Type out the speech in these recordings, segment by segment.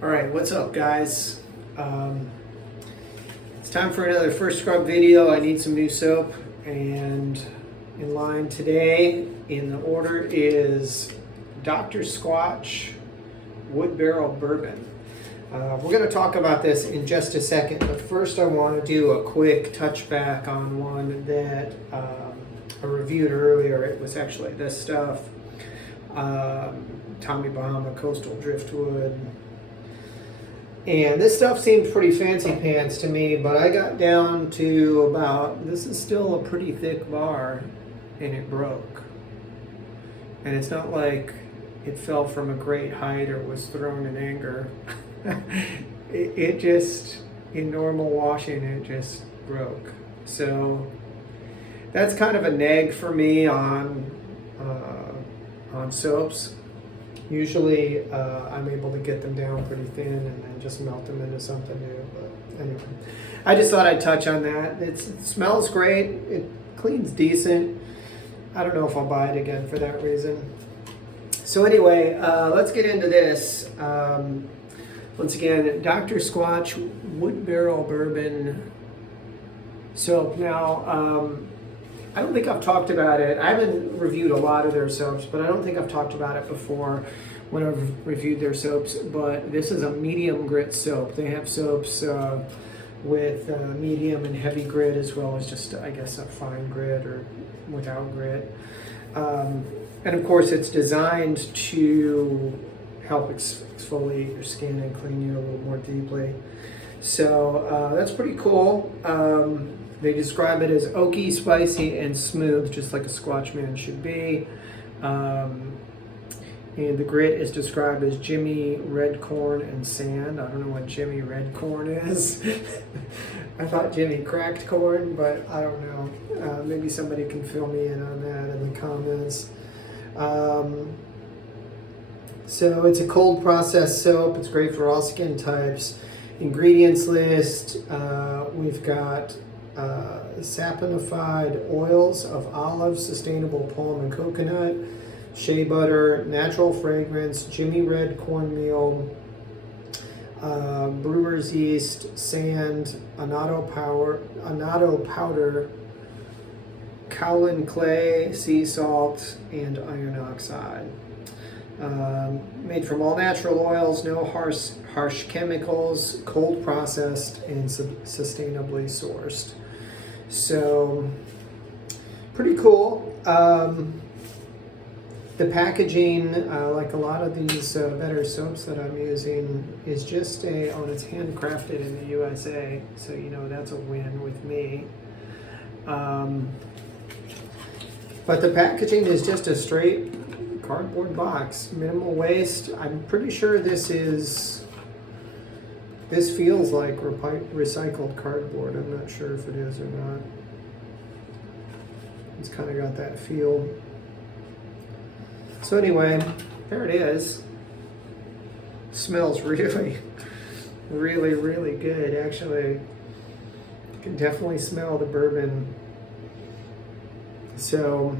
All right, what's up, guys? It's time for another first scrub video. I need some new soap, and in line today in the order is Dr. Squatch Wood Barrel Bourbon. We're going to talk about this in just a second, but first I want to do a quick touchback on one that I reviewed earlier. It was actually this stuff, Tommy Bahama Coastal Driftwood. And this stuff seemed pretty fancy pants to me, but I got down to about, this is still a pretty thick bar, and it broke. And it's not like it fell from a great height or was thrown in anger. it just, in normal washing, it just broke. So that's kind of a neg for me on soaps. Usually I'm able to get them down pretty thin and then just melt them into something new. But anyway, I just thought I'd touch on that. It smells great. It cleans decent. I don't know if I'll buy it again for that reason. So anyway, let's get into this. Once again, Dr. Squatch Wood Barrel Bourbon soap. Now, I don't think I've talked about it. I haven't reviewed a lot of their soaps, but I don't think I've talked about it before when I've reviewed their soaps. But this is a medium grit soap. They have soaps with medium and heavy grit, as well as just, I guess, a fine grit or without grit. And of course, it's designed to help exfoliate your skin and clean you a little more deeply. So that's pretty cool. They describe it as oaky, spicy, and smooth, just like a Squatchman should be. And the grit is described as Jimmy Red Corn and Sand. I don't know what Jimmy Red Corn is. I thought Jimmy Cracked Corn, but I don't know. Maybe somebody can fill me in on that in the comments. So it's a cold processed soap. It's great for all skin types. Ingredients list, we've got saponified oils of olive, sustainable palm and coconut, shea butter, natural fragrance, Jimmy Red cornmeal, brewer's yeast, sand, annatto powder, kaolin clay, sea salt, and iron oxide. Made from all natural oils, no harsh chemicals, cold processed, and sustainably sourced. So, pretty cool. The packaging, like a lot of these better soaps that I'm using, is just it's handcrafted in the USA. So, you know, that's a win with me. But the packaging is just a straight cardboard box, minimal waste. I'm pretty sure this feels like recycled cardboard. I'm not sure if it is or not. It's kind of got that feel. So anyway, there it is. Smells really, really, really good. Actually, you can definitely smell the bourbon. So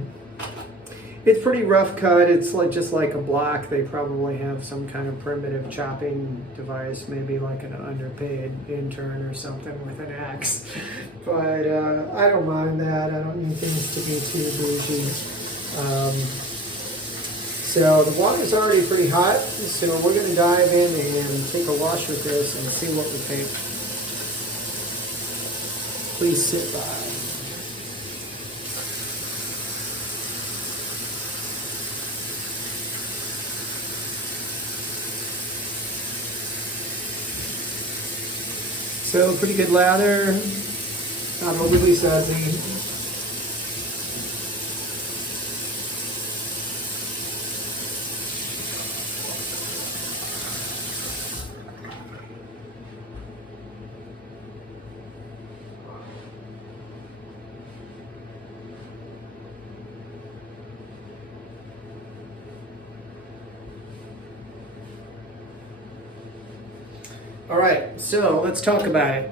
it's pretty rough cut. It's just like a block. They probably have some kind of primitive chopping device, maybe like an underpaid intern or something with an axe. But I don't mind that. I don't need things to be too bougie. So the water's already pretty hot, so we're going to dive in and take a wash with this and see what we think. Please sit by. So pretty good lather, not overly sudsy. All right, so let's talk about it.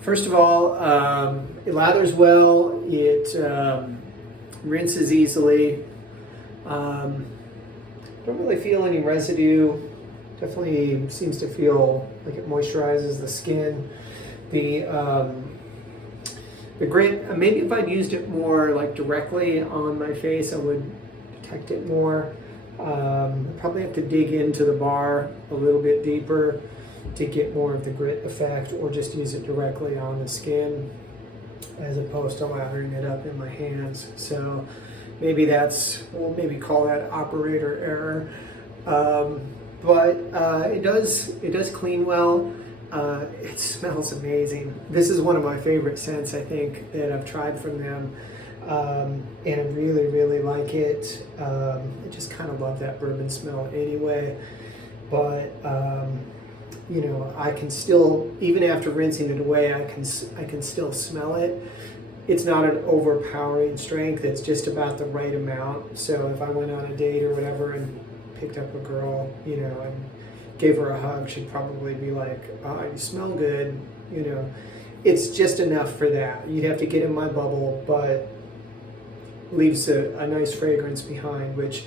First of all, it lathers well. It rinses easily. Don't really feel any residue. Definitely seems to feel like it moisturizes the skin. The grit, maybe if I'd used it more like directly on my face, I would detect it more. Probably have to dig into the bar a little bit deeper to get more of the grit effect, or just use it directly on the skin as opposed to lathering it up in my hands. So maybe we'll maybe call that operator error. But it does clean well. It smells amazing. This is one of my favorite scents, I think, that I've tried from them. And I really, really like it. I just kind of love that bourbon smell anyway. But, you know, I can still, even after rinsing it away, I can still smell it. It's not an overpowering strength. It's just about the right amount. So if I went on a date or whatever and picked up a girl, you know, and gave her a hug, she'd probably be like, "Oh, you smell good," you know. It's just enough for that. You'd have to get in my bubble, but leaves a nice fragrance behind, which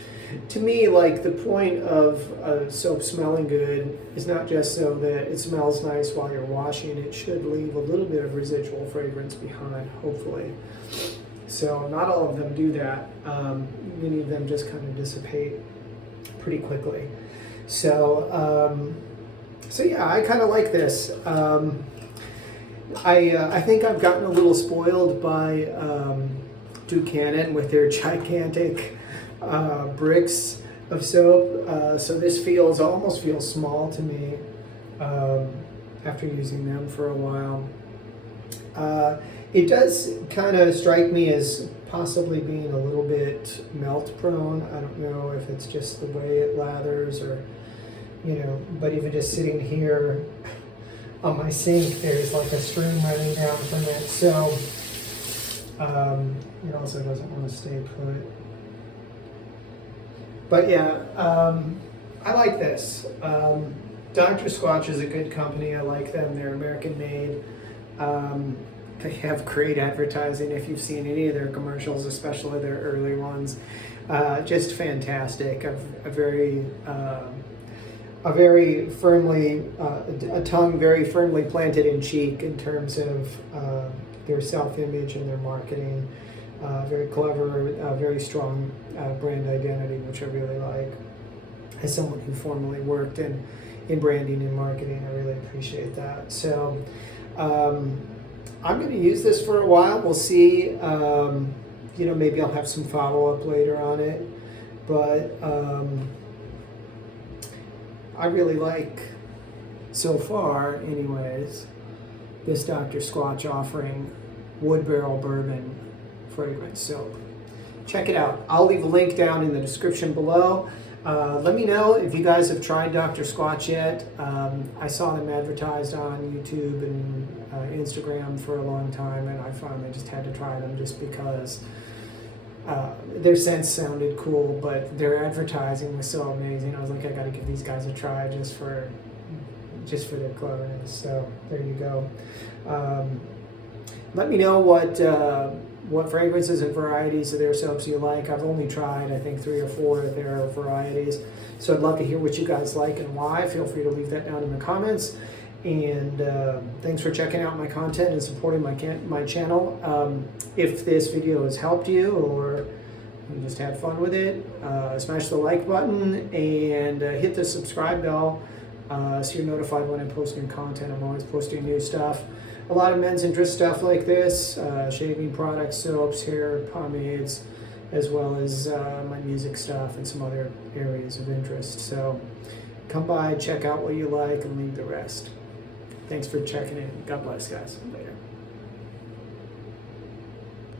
to me, like, the point of a soap smelling good is not just so that it smells nice while you're washing. It should leave a little bit of residual fragrance behind, hopefully. So not all of them do that. Many of them just kind of dissipate pretty quickly. So yeah, I kind of like this. I think I've gotten a little spoiled by Buchanan with their gigantic bricks of soap. So this almost feels small to me after using them for a while. It does kind of strike me as possibly being a little bit melt prone. I don't know if it's just the way it lathers, or, you know, but even just sitting here on my sink, there's like a stream running down from it. So it also doesn't want to stay put. But yeah, I like this. Dr. Squatch is a good company. I like them. They're American made. They have great advertising. If you've seen any of their commercials, especially their early ones, just fantastic. A tongue very firmly planted in cheek in terms of their self-image and their marketing. Very clever, very strong brand identity, which I really like. As someone who formerly worked in branding and marketing, I really appreciate that. So I'm going to use this for a while. We'll see. You know, maybe I'll have some follow-up later on it. But I really like, so far anyways, this Dr. Squatch offering Wood Barrel Bourbon fragrance soap. Check it out. I'll leave a link down in the description below. Let me know if you guys have tried Dr. Squatch yet. I saw them advertised on YouTube and Instagram for a long time, and I finally just had to try them just because their scents sounded cool, but their advertising was so amazing. I was like, I gotta give these guys a try just for their cleverness. So there you go. Let me know what fragrances and varieties of their soaps you like. I've only tried, I think, 3 or 4 of their varieties. So I'd love to hear what you guys like and why. Feel free to leave that down in the comments. And thanks for checking out my content and supporting my channel. If this video has helped you, or you just had fun with it, smash the like button and hit the subscribe bell so you're notified when I post new content. I'm always posting new stuff. A lot of men's interest stuff like this, shaving products, soaps, hair, pomades, as well as my music stuff and some other areas of interest. So come by, check out what you like, and leave the rest. Thanks for checking in. God bless, guys. Later.